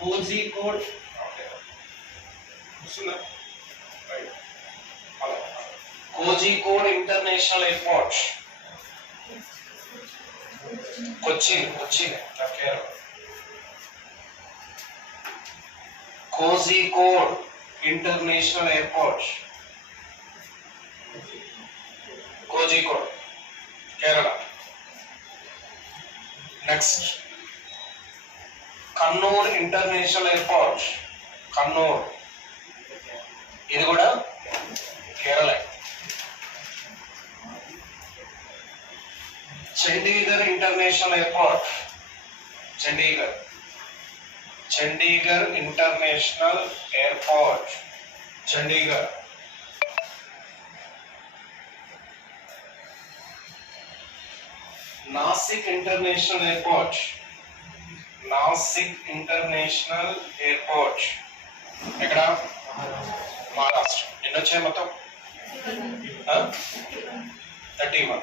Kozhikode Kozhikode international airport Cochin Kerala. Kozhikode international airport Kozhikode Kerala. Next Kannur international airport Kannur, ఇది కూడా Kerala. Chandigarh international airport Chandigarh international airport Chandigarh. Nashik international airport ఎక్కడ? మహారాష్ట్ర. ఎన్ని వచ్చాయి మొత్తం? 31.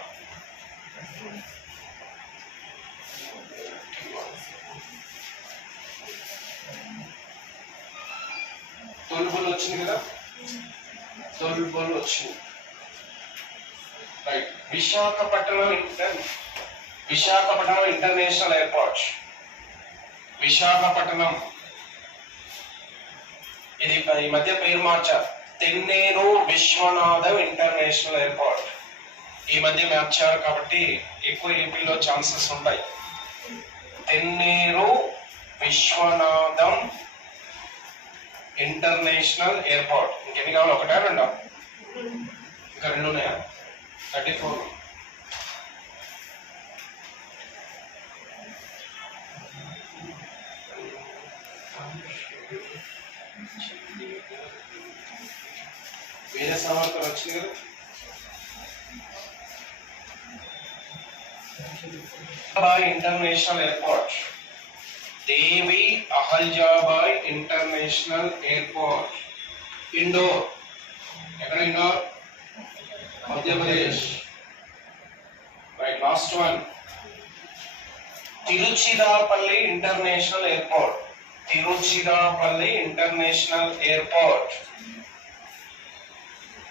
తొలుబుల్ వచ్చింది కదా, తొలుబుల్ వచ్చింది. Right. Visakhapatnam international airport Visakhapatnam, ఇది ఈ మధ్య పేరు మార్చారు. తెన్నేరు విశ్వనాథం ఇంటర్నేషనల్ ఎయిర్పోర్ట్ ఈ మధ్య మార్చారు కాబట్టి ఎక్కువ ఏపీలో ఛాన్సెస్ ఉంటాయి. Tenneru Vishwanatham international airport. ఇంకెన్ని కావాలి? ఒకటా రెండా? ఇంకా 2 ఉన్నాయా? 34. వేరే సమర్థన వచ్చింది కదా. International airport Devi Ahilyabai international airport Indore. ఎక్కడ? Indore, Madhya Pradesh. Right. Last one Tiruchirappalli international airport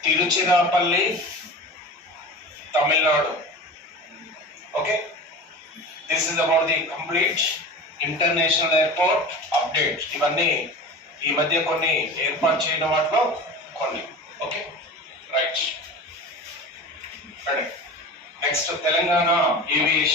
Tiruchirappalli Tamil Nadu. Okay, this is about the complete international airport update. ఇవన్నీ ఈ మధ్య కొన్ని ఏర్పాటు చేయడం వాటిలో కొన్ని. Okay, right. Next Telangana aviation.